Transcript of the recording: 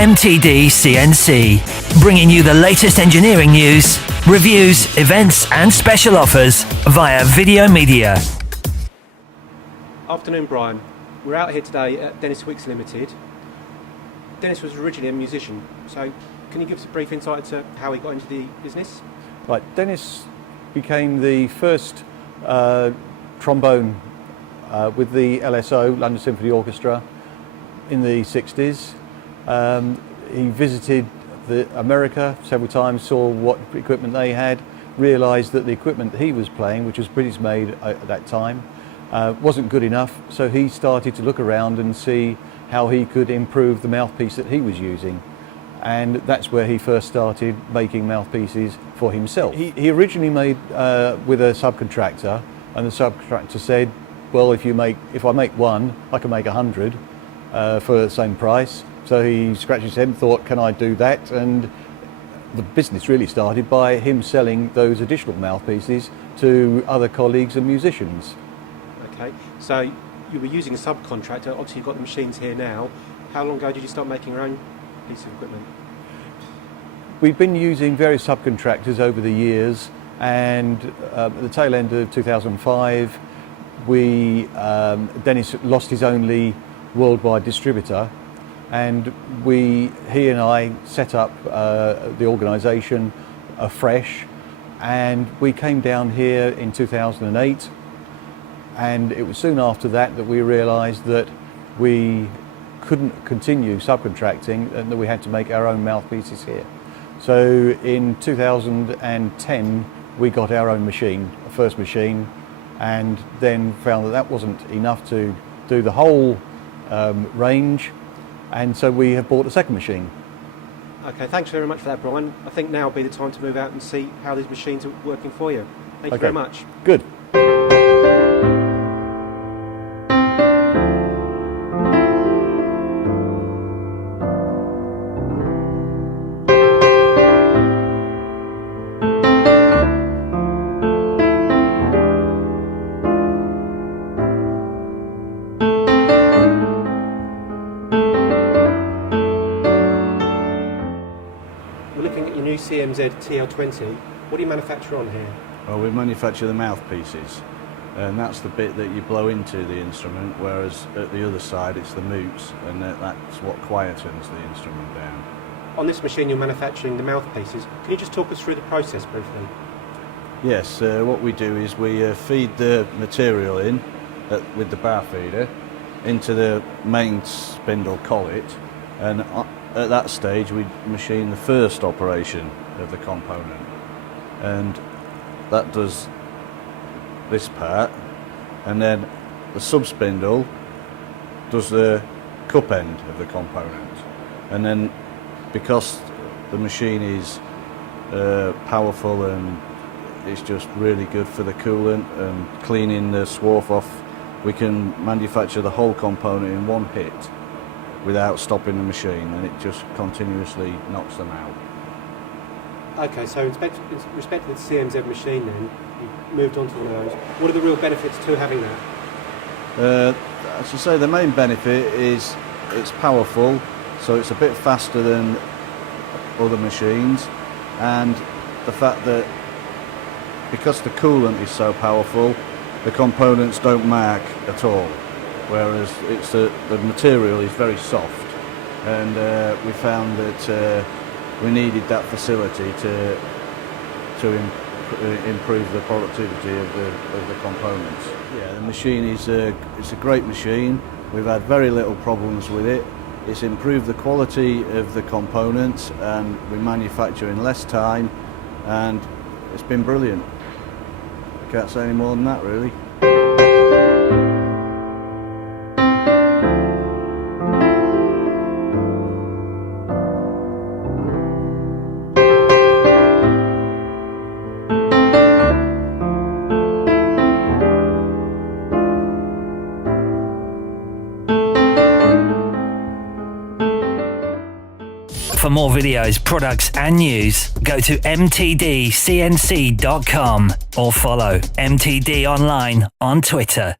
MTD CNC, bringing you the latest engineering news, reviews, events and special offers via video media. Afternoon, Brian. We're out here today at Denis Wick Limited. Denis was originally a musician, so can you give us a brief insight into how he got into the business? Right, Denis became the first trombone with the LSO, London Symphony Orchestra, in the 60s. He visited America several times, saw what equipment they had, realised that the equipment he was playing, which was British made at that time, wasn't good enough, so he started to look around and see how he could improve the mouthpiece that he was using. And that's where he first started making mouthpieces for himself. He originally made with a subcontractor, and the subcontractor said, well, if I make one, I can make 100 for the same price. So he scratched his head and thought, can I do that? And the business really started by him selling those additional mouthpieces to other colleagues and musicians. Okay, so you were using a subcontractor, obviously you've got the machines here now. How long ago did you start making your own piece of equipment? We've been using various subcontractors over the years, and at the tail end of 2005, Denis lost his only worldwide distributor, and he and I set up the organisation afresh, and we came down here in 2008, and it was soon after that that we realised that we couldn't continue subcontracting and that we had to make our own mouthpieces here. So in 2010 we got our own machine, a first machine, and then found that that wasn't enough to do the whole range, and so we have bought a second machine. Okay, thanks very much for that, Brian. I think now will be the time to move out and see how these machines are working for you. Thank you very much. Good. We're looking at your new CMZ TL20. What do you manufacture on here? Well, we manufacture the mouthpieces, and that's the bit that you blow into the instrument, whereas at the other side it's the moots, and that's what quietens the instrument down. On this machine you're manufacturing the mouthpieces. Can you just talk us through the process briefly? Yes, what we do is we feed the material in with the bar feeder into the main spindle collet, and at that stage we machine the first operation of the component, and that does this part, and then the sub-spindle does the cup end of the component. And then because the machine is powerful and it's just really good for the coolant and cleaning the swarf off, we can manufacture the whole component in one hit without stopping the machine, and it just continuously knocks them out. Okay, so in respect to the CMZ machine then, you've moved on to one of those. What are the real benefits to having that? As I say, the main benefit is it's powerful, so it's a bit faster than other machines, and the fact that because the coolant is so powerful, the components don't mark at all, whereas the material is very soft, and we found that we needed that facility to improve the productivity of the components. Yeah, the machine it's a great machine. We've had very little problems with it. It's improved the quality of the components, and we manufacture in less time, and it's been brilliant. Can't say any more than that, really. For more videos, products and news, go to mtdcnc.com or follow MTD Online on Twitter.